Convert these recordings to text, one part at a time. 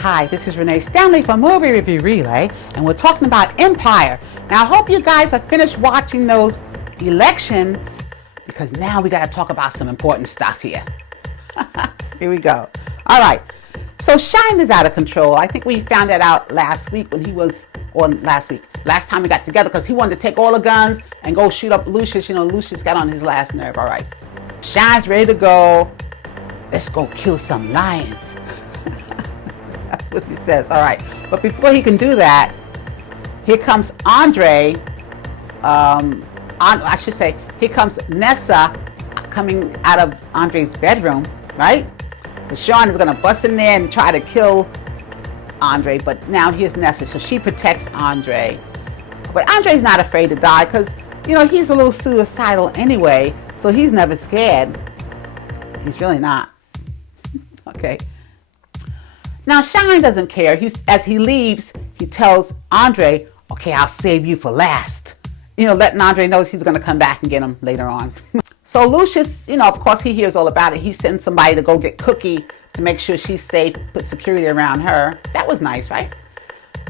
Hi, this is Renee Stanley from Movie Review Relay, and we're talking about Empire. Now, I hope you guys have finished watching those elections, because now we got to talk about some important stuff here. Here we go. All right. So Shine is out of control. I think we found that out last week when he was, or last time we got together, because he wanted to take all the guns and go shoot up Lucius. You know, Lucius got on his last nerve. All right. Shine's ready to go. Let's go kill some lions. That's what he says. All right. But before he can do that, here comes Andre. I should say, here comes Nessa coming out of Andre's bedroom, right? So Sean is going to bust in there and try to kill Andre, but now here's Nessa, so she protects Andre. But Andre's not afraid to die because, you know, he's a little suicidal anyway, so he's never scared. He's really not. Okay. Now Shine doesn't care. As he leaves, he tells Andre, okay, I'll save you for last. You know, letting Andre know he's going to come back and get him later on. So Lucius, you know, of course he hears all about it. He sends somebody to go get Cookie to make sure she's safe, put security around her. That was nice, right?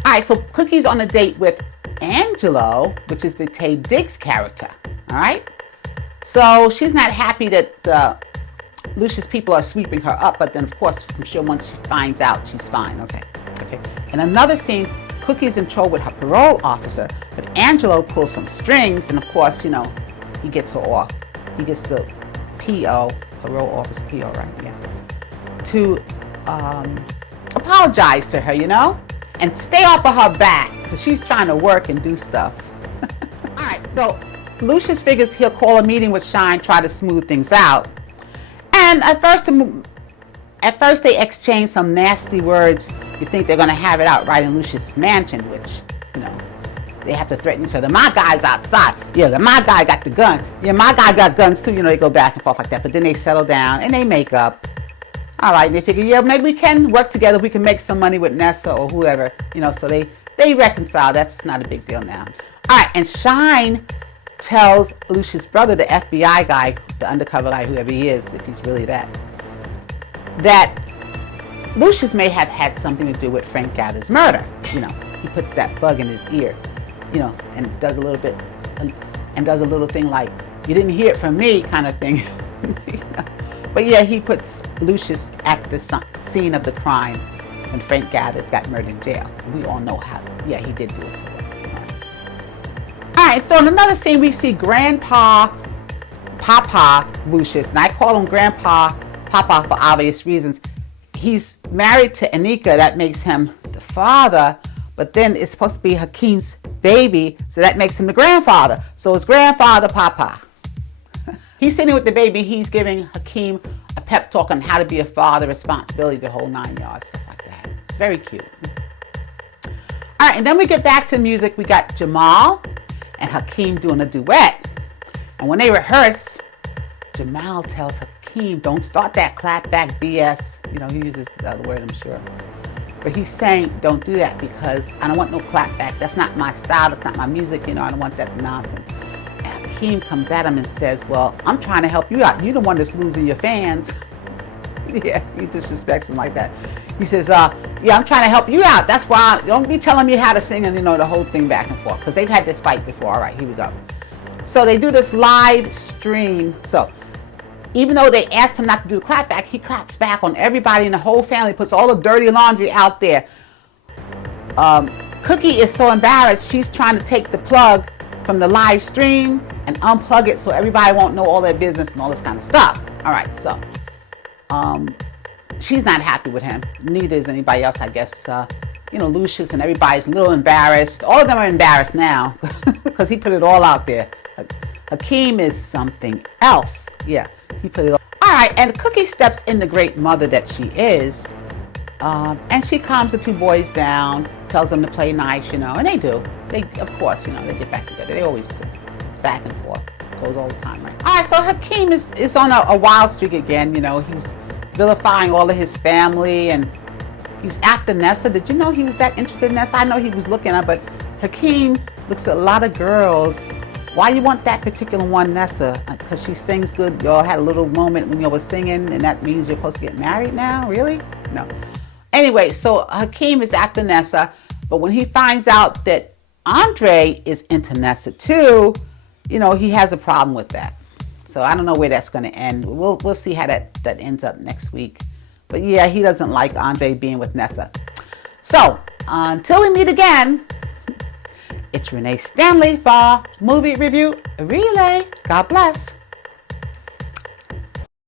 All right, so Cookie's on a date with Angelo, which is the Taye Diggs character. All right? So she's not happy that Lucius people are sweeping her up, but then of course, I'm sure once she finds out, she's fine. Okay. In another scene, Cookie's in trouble with her parole officer, but Angelo pulls some strings, and of course, you know, he gets her off. He gets the PO, parole officer PO, right? Yeah. To apologize to her, you know, and stay off of her back because she's trying to work and do stuff. All right, so Lucius figures he'll call a meeting with Shine, try to smooth things out. And at first they exchange some nasty words. You think they're going to have it out right in Lucius' mansion, which, you know, they have to threaten each other. My guy's outside. Yeah, my guy got the gun. Yeah, my guy got guns too. You know, they go back and forth like that. But then they settle down and they make up. All right, they figure, yeah, maybe we can work together. We can make some money with Nessa or whoever. You know, so they reconcile. That's not a big deal now. All right, and Shine tells Lucius' brother, the FBI guy, the undercover guy, whoever he is, if he's really that Lucius may have had something to do with Frank Gather's murder. You know, he puts that bug in his ear, you know, and does a little bit, and does a little thing like, you didn't hear it from me kind of thing. You know? But yeah, he puts Lucius at the scene of the crime when Frank Gather's got murdered in jail. We all know how, yeah, he did do it. All right, so in another scene, we see Papa Lucius, and I call him Papa for obvious reasons. He's married to Anika, that makes him the father, but then it's supposed to be Hakeem's baby, so that makes him the grandfather. So it's grandfather Papa. He's sitting with the baby, he's giving Hakeem a pep talk on how to be a father, responsibility, the whole 9 yards, stuff like that. It's very cute. All right, and then we get back to music. We got Jamal and Hakeem doing a duet. And when they rehearse, Jamal tells Hakeem, don't start that clapback BS. You know, he uses the other word, I'm sure. But he's saying, don't do that because I don't want no clapback. That's not my style. That's not my music. You know, I don't want that nonsense. And Hakeem comes at him and says, well, I'm trying to help you out. You're the one that's losing your fans. Yeah, he disrespects him like that. He says, yeah, I'm trying to help you out. That's why, don't be telling me how to sing and, you know, the whole thing back and forth. Because they've had this fight before. All right, here we go. So they do this live stream. So even though they asked him not to do the clapback, he claps back on everybody in the whole family, puts all the dirty laundry out there. Cookie is so embarrassed, she's trying to take the plug from the live stream and unplug it so everybody won't know all their business and all this kind of stuff. All right, so she's not happy with him. Neither is anybody else, I guess. You know, Lucius and everybody's a little embarrassed. All of them are embarrassed now because he put it all out there. Hakeem is something else. Yeah, he put it all. All right, and Cookie steps in the great mother that she is, and she calms the two boys down, tells them to play nice, you know, and they do. They, of course, you know, they get back together. They always do. It's back and forth. It goes all the time, right? All right, so Hakeem is on a wild streak again. You know, he's vilifying all of his family, and he's after Nessa. Did you know he was that interested in Nessa? I know he was looking at, but Hakeem looks at a lot of girls. Why you want that particular one, Nessa? Because she sings good. Y'all had a little moment when y'all was singing, and that means you're supposed to get married now? Really? No. Anyway, so Hakeem is after Nessa, but when he finds out that Andre is into Nessa too, he has a problem with that. So I don't know where that's going to end. We'll see how that ends up next week. But yeah, he doesn't like Andre being with Nessa. So until we meet again, it's Renee Stanley for Movie Review Relay. God bless.